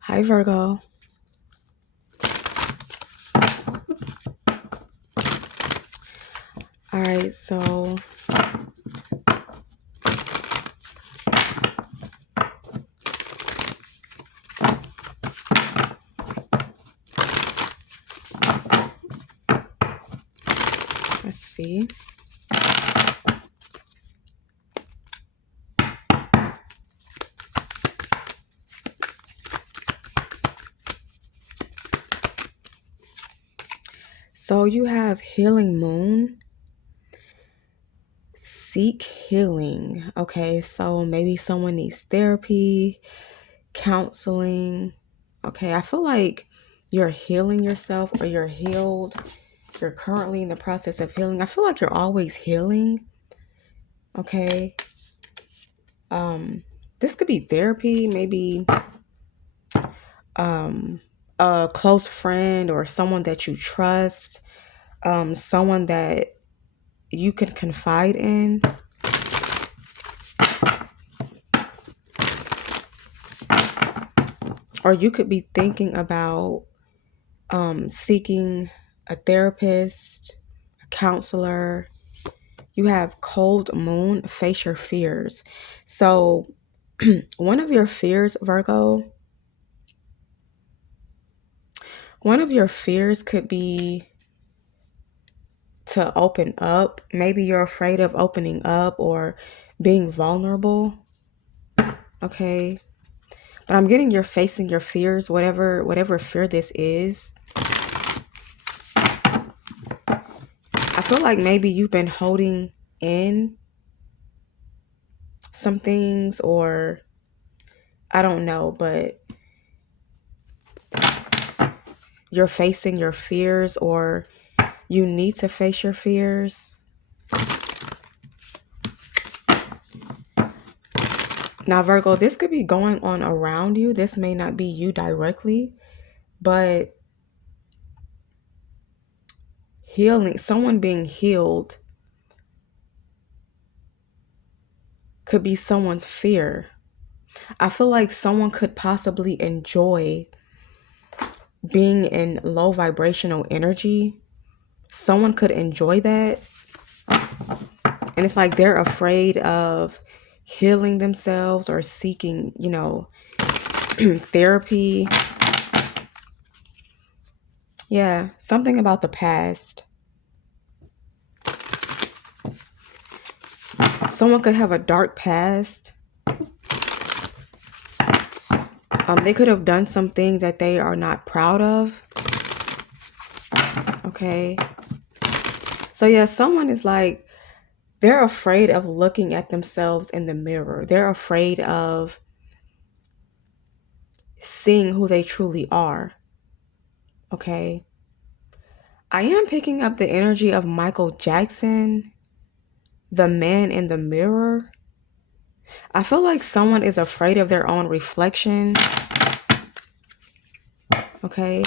Hi, Virgo. All right, so let's see. So you have healing moon. Seek healing. Okay, so maybe someone needs therapy, counseling. Okay, I feel like you're healing yourself or you're healed. You're currently in the process of healing. I feel like you're always healing. Okay. This could be therapy, maybe a close friend or someone that you trust, someone that you can confide in. Or you could be thinking about seeking a therapist, a counselor. You have cold moon, face your fears. So one of your fears, Virgo, one of your fears could be to open up. Maybe you're afraid of opening up or being vulnerable. Okay. But I'm getting you're facing your fears, whatever fear this is. I feel like maybe you've been holding in some things, or I don't know, but you're facing your fears, or you need to face your fears. Now, Virgo, this could be going on around you. This may not be you directly, but healing, someone being healed could be someone's fear. I feel like someone could possibly enjoy being in low vibrational energy. Someone could enjoy that. And it's like they're afraid of healing themselves or seeking, therapy. Yeah, something about the past. Someone could have a dark past. They could have done some things that they are not proud of. Okay. So yeah, someone is like, they're afraid of looking at themselves in the mirror. They're afraid of seeing who they truly are. Okay. I am picking up the energy of Michael Jackson, the man in the mirror. I feel like someone is afraid of their own reflection. Okay.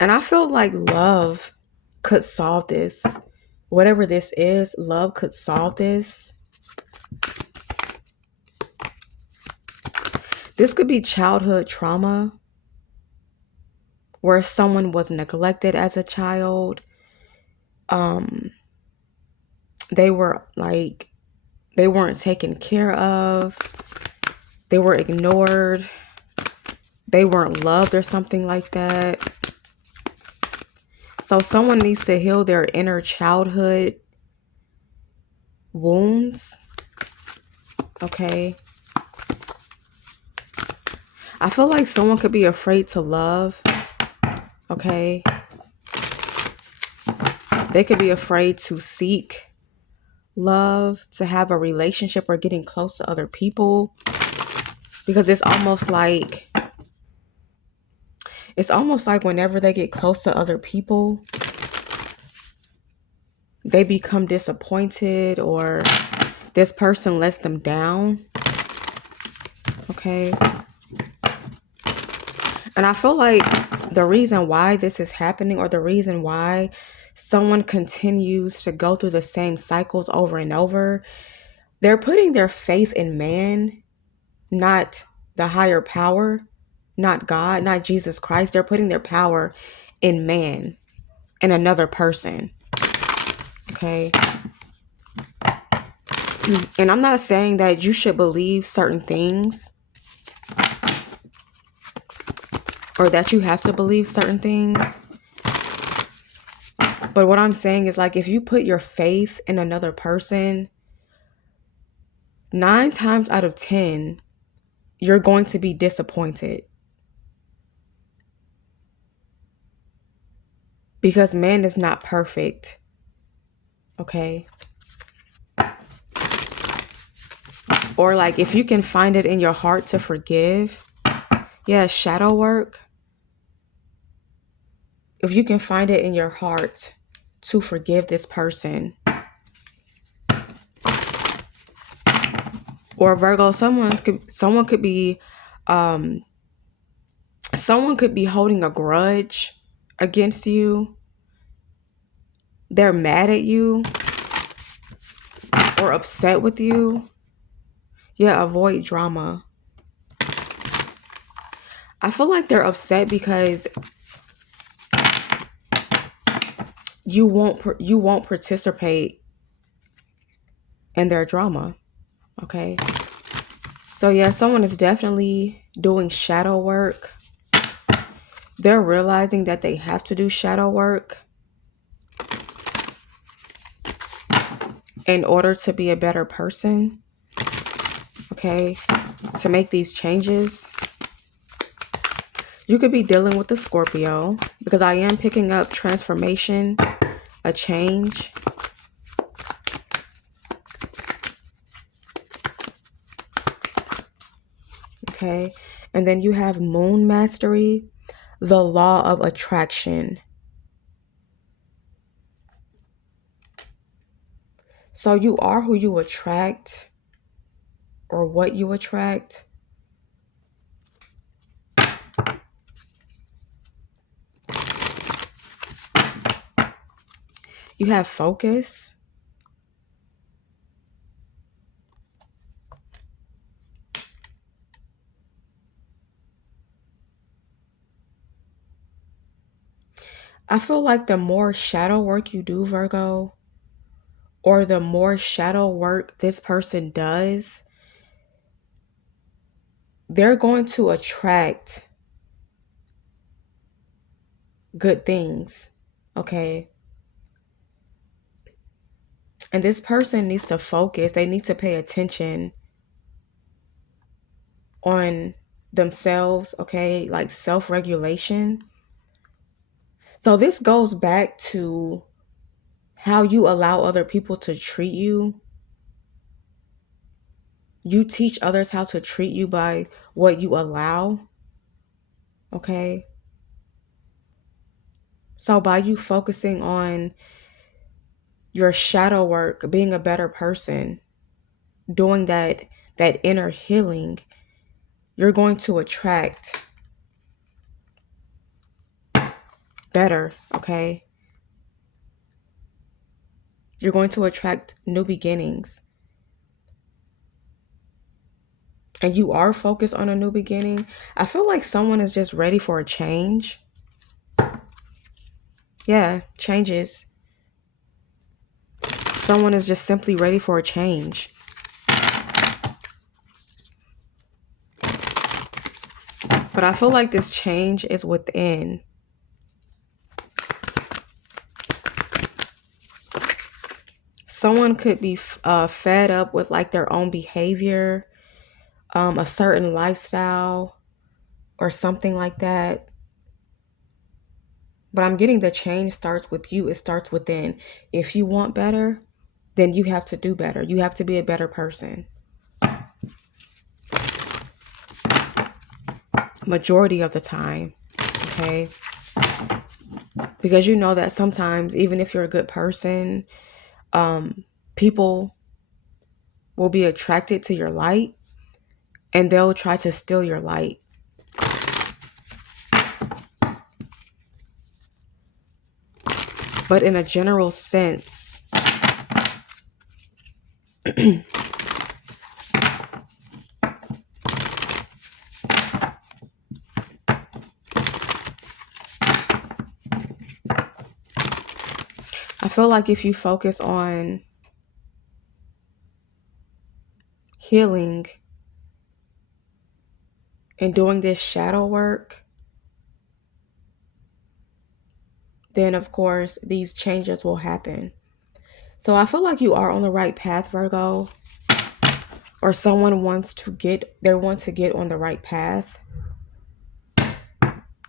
And I feel like love could solve this. Whatever this is, love could solve this. This could be childhood trauma where someone was neglected as a child. They were like, they weren't taken care of. They were ignored. They weren't loved or something like that. So someone needs to heal their inner childhood wounds. Okay. I feel like someone could be afraid to love. Okay. They could be afraid to seek love, to have a relationship or getting close to other people. Because it's almost like whenever they get close to other people, they become disappointed or this person lets them down. Okay. And I feel like the reason why this is happening, or the reason why someone continues to go through the same cycles over and over, they're putting their faith in man, not the higher power, not God, not Jesus Christ. They're putting their power in man, in another person. Okay. And I'm not saying that you should believe certain things or that you have to believe certain things. But what I'm saying is, like, if you put your faith in another person, 9 times out of 10, you're going to be disappointed. Because man is not perfect. Okay. Or like, if you can find it in your heart to forgive, yeah, shadow work. If you can find it in your heart to forgive this person, or Virgo, someone could be someone could be holding a grudge against you. They're mad at you or upset with you. Yeah, avoid drama. I feel like they're upset because you won't participate in their drama. Okay. So yeah, someone is definitely doing shadow work. They're realizing that they have to do shadow work in order to be a better person. Okay. To make these changes. You could be dealing with the Scorpio, because I am picking up transformation, a change. Okay. And then you have moon mastery, the law of attraction. So you are who you attract, or what you attract. You have focus. I feel like the more shadow work you do, Virgo, or the more shadow work this person does, they're going to attract good things. Okay. And this person needs to focus. They need to pay attention on themselves. Okay. Like self-regulation. So this goes back to how you allow other people to treat you. You teach others how to treat you by what you allow. Okay. So by you focusing on your shadow work, being a better person, doing that inner healing, you're going to attract better, okay? You're going to attract new beginnings. And you are focused on a new beginning. I feel like someone is just ready for a change. Yeah, changes. Someone is just simply ready for a change. But I feel like this change is within. Someone could be fed up with like their own behavior, a certain lifestyle, or something like that. But I'm getting the change starts with you. It starts within. If you want better, then you have to do better. You have to be a better person. Majority of the time. Okay. Because you know that sometimes, even if you're a good person, People will be attracted to your light and they'll try to steal your light. But in a general sense, I feel like if you focus on healing and doing this shadow work, then of course these changes will happen. So I feel like you are on the right path, Virgo, or someone they want to get on the right path.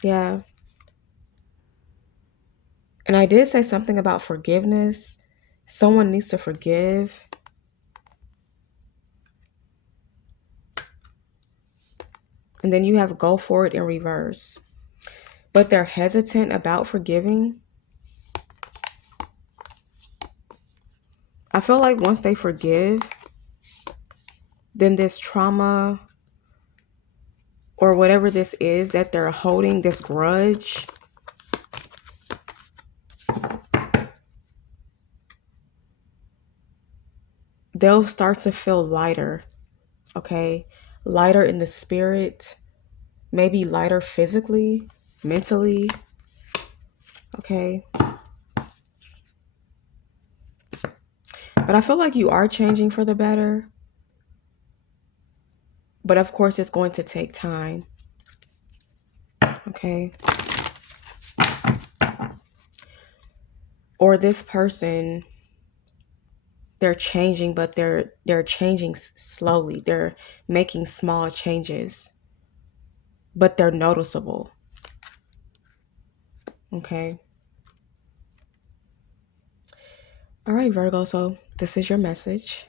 Yeah. And I did say something about forgiveness. Someone needs to forgive. And then you have go for it in reverse. But they're hesitant about forgiving. I feel like once they forgive, then this trauma or whatever this is that they're holding, this grudge, they'll start to feel lighter, okay? Lighter in the spirit, maybe lighter physically, mentally, okay? But I feel like you are changing for the better. But of course, it's going to take time, okay? Or this person, they're changing, but they're changing slowly. They're making small changes, but they're noticeable, okay? All right, Virgo, so this is your message.